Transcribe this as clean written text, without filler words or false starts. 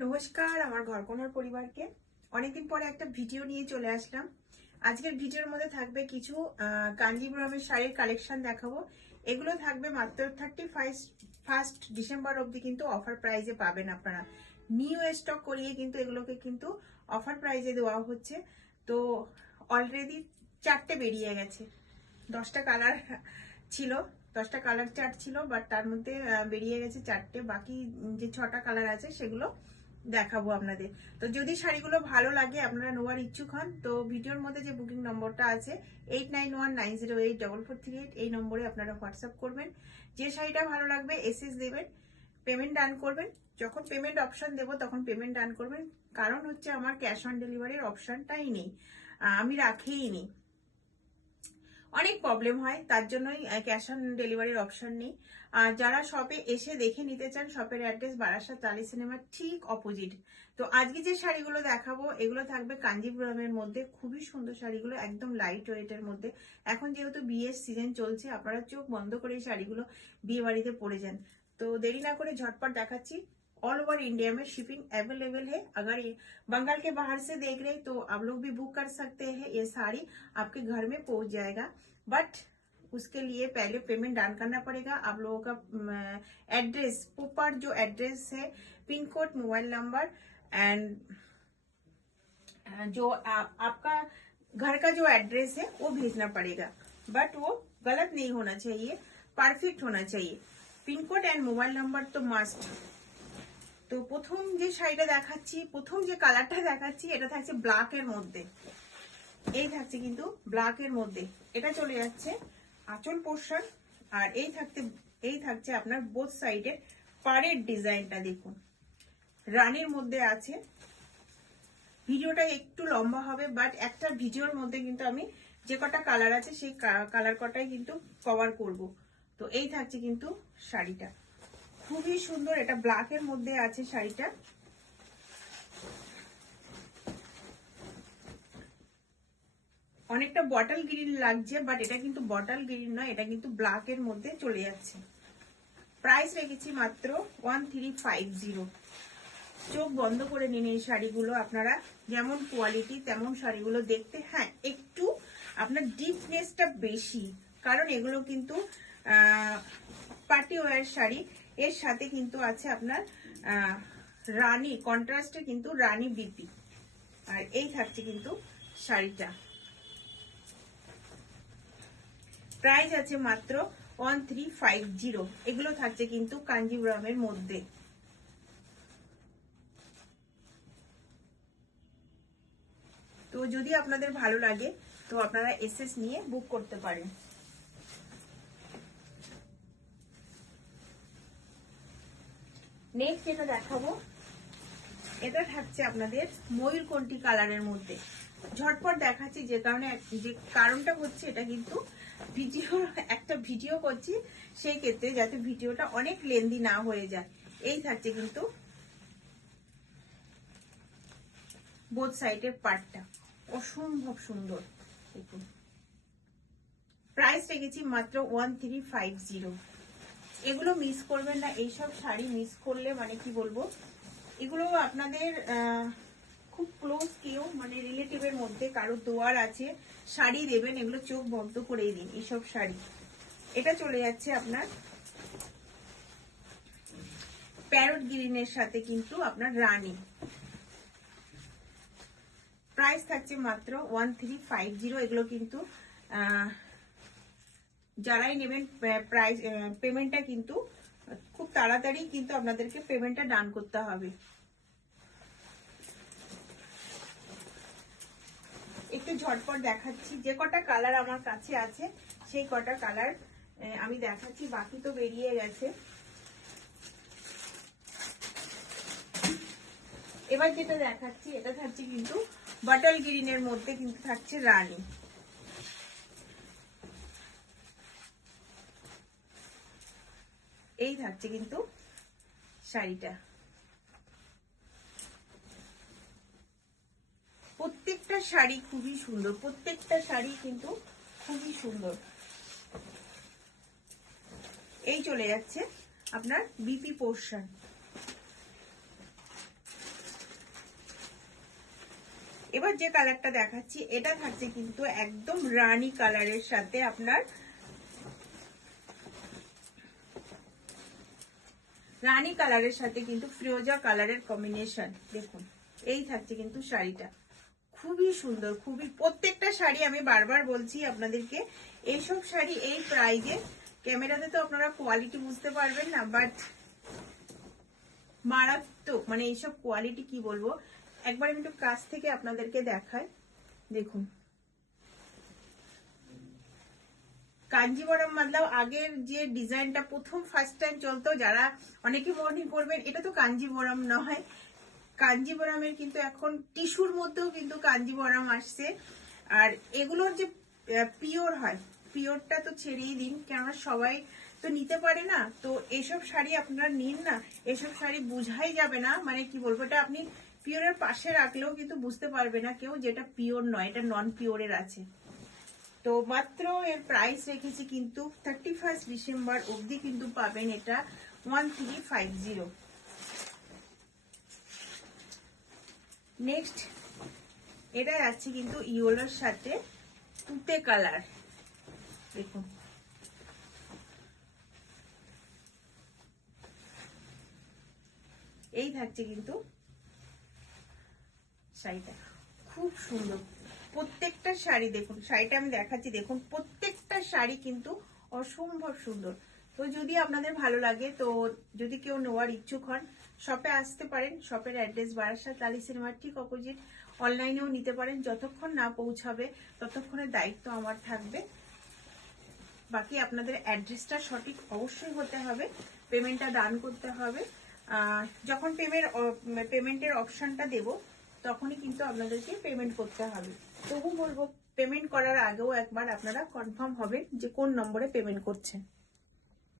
নমস্কার আমার ঘরকোনার পরিবারকে। অনেকদিন পরে একটা ভিডিও নিয়ে চলে আসলাম। আজকের ভিডিওর মধ্যে থাকবে কিছু কাঞ্জিপুরমের শাড়ির কালেকশন দেখাবো। এগুলো থাকবে মাত্র 31 ডিসেম্বর অবধি, কিন্তু অফার প্রাইজে পাবেন আপনারা। নিউ স্টক করিয়ে কিন্তু এগুলোকে কিন্তু অফার প্রাইজে দেওয়া হচ্ছে। তো অলরেডি 4টে বেরিয়ে গেছে। 10টা কালার ছিল, 10টা কালার চার্ট ছিল, বাট তার মধ্যে বেরিয়ে গেছে 4টে। বাকি যে 6টা কালার আছে সেগুলো দেখাবো আপনাদের। তো যদি শাড়িগুলো ভালো লাগে, আপনারা নেওয়ার ইচ্ছুক হন, তো ভিডিওর মধ্যে যে বুকিং নম্বরটা আছে 8919084438, এই নম্বরে আপনারা হোয়াটসঅ্যাপ করবেন। যে শাড়িটা ভালো লাগবে এসএস দেবেন, পেমেন্ট ডান করবেন। যখন পেমেন্ট অপশন দেবো তখন পেমেন্ট ডান করবেন। কারণ হচ্ছে আমার ক্যাশ অন ডেলিভারির অপশনটাই নেই, আমি রাখিই নি। অনেক প্রবলেম হয়, তার জন্যই ক্যাশ অন ডেলিভারির অপশন নেই। আর যারা শপে এসে দেখে নিতে চান, শপের অ্যাড্রেস বারাসাত টালি সিনেমার ঠিক অপোজিট। তো আজকে যে শাড়িগুলো দেখাবো এগুলো থাকবে কাঞ্জিপুরমের মধ্যে। খুবই সুন্দর শাড়িগুলো, একদম লাইট ওয়েটের মধ্যে। এখন যেহেতু বিয়ের সিজন চলছে, আপনারা চোখ বন্ধ করে এই শাড়িগুলো বিয়ে বাড়িতে পরে যান। তো দেরি না করে ঝটপট দেখাচ্ছি। ऑल ओवर इंडिया में शिपिंग अवेलेबल है। अगर ये बंगाल के बाहर से देख रहे हैं तो आप लोग भी बुक कर सकते हैं। ये साड़ी आपके घर में पहुंच जाएगा, बट उसके लिए पहले पेमेंट डान करना पड़ेगा। आप लोगों का एड्रेस, प्रॉपर जो एड्रेस है, pin code, mobile number and जो आपका घर का जो एड्रेस है वो भेजना पड़ेगा। बट वो गलत नहीं होना चाहिए, परफेक्ट होना चाहिए। Pin code and mobile number तो मस्ट। তো প্রথম যে শাড়িটা দেখাচ্ছি, প্রথম যে কালারটা দেখাচ্ছি, এটা থাকছে ব্ল্যাকের মধ্যে। এই থাকছে কিন্তু ব্ল্যাকের মধ্যে, এটা চলে যাচ্ছে আঁচল পোর্শন। আর এই থাকছে আপনার বোথ সাইডের পাড়ের ডিজাইনটা দেখুন, রানীর মধ্যে আছে। ভিডিওটা একটু লম্বা হবে, বাট একটা ভিডিওর মধ্যে কিন্তু আমি যে কটা কালার আছে সেই কালার কটাই কিন্তু কভার করব। তো এই থাকছে কিন্তু শাড়িটা, খুবই সুন্দর। এটা ব্ল্যাকের মধ্যে আছে শাড়িটা। অনেকটা বটল গ্রিন লাগছে, বাট এটা কিন্তু বটল গ্রিন নয়, এটা কিন্তু ব্ল্যাকের মধ্যে চলে যাচ্ছে। প্রাইস রেখেছি মাত্র 1350। চোখ বন্ধ করে নিন এই শাড়িগুলো আপনারা। যেমন কোয়ালিটি তেমন শাড়িগুলো দেখতে। হ্যাঁ, একটু আপনার ডিপনেসটা বেশি, কারণ এগুলো কিন্তু পার্টি ওয়্যার শাড়ি। এর সাথে কিন্তু আছে আপনার রানী কন্ট্রাস্টে, কিন্তু রানী বিপি। আর এই থাকছে কিন্তু শাড়িটা। প্রাইস আছে মাত্র 1350। এগুলো থাকছে কিন্তু কাঞ্জিপুরমের মধ্যে। তো যদি আপনাদের ভালো লাগে তো আপনারা এসএস নিয়ে বুক করতে পারেন। নেক্সট যেটা দেখাবো, এটা থাকছে আপনাদের ময়ূরকণ্ঠী কালারের মধ্যে। ঝটপট দেখাচ্ছি, যে কারণটা হচ্ছে এটা কিন্তু একটা ভিডিও করছি, সেই ক্ষেত্রে যাতে ভিডিওটা অনেক লেন্দি না হয়ে যায়। এই থাকছে কিন্তু বোথ সাইডের পার্টটা, অসম্ভব সুন্দর দেখুন। প্রাইস রেখেছি মাত্র 1350। এগুলো মিস করবেন না, এইসব শাড়ি মিস করলে মানে কি বলবো, এগুলো আপনাদের খুব ক্লোজ কেউ, মানে রিলেটিভের মধ্যে কারো দোয়ার আছে, শাড়ি দেবেন, এগুলো চোখ বন্ধ করেই দিন এইসব শাড়ি। এটা চলে যাচ্ছে আপনার প্যারট গ্রিনের সাথে কিন্তু আপনার রানী। প্রাইস থাকছে মাত্র 1350। এগুলো কিন্তু যারাই নেবেন প্রাইস পেমেন্টটা কিন্তু খুব তাড়াতাড়ি কিন্তু আপনাদেরকে পেমেন্টটা ডান করতে হবে। একটু ঝটপট দেখাচ্ছি, যে কটা কালার আমার কাছে আছে সেই কটা কালার আমি দেখাচ্ছি, বাকি তো বেরিয়ে গেছে। এবার যেটা দেখাচ্ছি, এটা থাকছে কিন্তু বটল গ্রিনের মধ্যে, কিন্তু থাকছে রানী। এই থাকছে কিন্তু শাড়িটা। প্রত্যেকটা শাড়ি খুবই সুন্দর, প্রত্যেকটা শাড়ি কিন্তু খুবই সুন্দর। এই চলে যাচ্ছে আপনার বিপি পোর্শন। এবার যে কালারটা দেখাচ্ছি এটা থাকছে কিন্তু একদম রানী কালারের সাথে আপনার রানী কালারের সাথে কিন্তু ফিরোজা কালারের কম্বিনেশন। দেখুন এই থাকছে কিন্তু শাড়িটা, খুবই সুন্দর, খুবই, প্রত্যেকটা শাড়ি আমি বারবার বলছি আপনাদেরকে, এইসব শাড়ি এই প্রাইজে ক্যামেরাতে তো আপনারা কোয়ালিটি বুঝতে পারবেন না, বাট মারাত্মক, মানে এইসব কোয়ালিটি কি বলবো। একবার আমি একটু কাছ থেকে আপনাদেরকে দেখাই। দেখুন কাঞ্জিবরম মতলব আগের যে ডিজাইনটা প্রথম ফার্স্ট টাইম চলতো, যারা অনেকে মনে করবেন এটা তো কাঞ্জিবরম নয়, কাঞ্জিবরমের কিন্তু এখন টিস্যুর মধ্যেও কিন্তু কাঞ্জিবরম আসছে। আর এগুলোর যে পিওর হয়, পিওরটা তো ছেড়েই দিন, কেননা সবাই তো নিতে পারে না। তো এসব শাড়ি আপনারা নিন না, এসব শাড়ি বুঝাই যাবে না, মানে কি বলবো, এটা আপনি পিওরের পাশে রাখলেও কিন্তু বুঝতে পারবে না কেউ যেটা পিওর নয়, এটা নন পিওরের আছে। তো মাত্র এর প্রাইস রেখেছি কিন্তু 31 ডিসেম্বর অবধি কিন্তু পাবেন এটা 1350। নেক্সট এটা যাচ্ছে কিন্তু ইয়েলোর সাথে তুতে কালার। দেখুন এই থাকছে কিন্তু শাড়িটা, খুব সুন্দর প্রত্যেকটা শাড়ি। দেখুন শাড়িটা আমি দেখাচ্ছি, দেখুন প্রত্যেকটা শাড়ি কিন্তু অসম্ভব সুন্দর। তো যদি আপনাদের ভালো লাগে, তো যদি কেউ নেওয়ার ইচ্ছুক হন, শপে আসতে পারেন। শপের অ্যাড্রেস বারাসাত লালি সিনেমার ঠিক অপোজিট। অনলাইনেও নিতে পারেন, যতক্ষণ না পৌঁছাবে ততক্ষণের দায়িত্ব আমার থাকবে। বাকি আপনাদের অ্যাড্রেসটা সঠিক অবশ্যই হতে হবে, পেমেন্টটা দান করতে হবে। যখন পেমেন্টের অপশনটা দেব তখনই কিন্তু আপনাদেরকে পেমেন্ট করতে হবে। তবু বলবো পেমেন্ট করার আগেও একবার আপনারা কনফার্ম হবেন যে কোন নম্বরে পেমেন্ট করছেন।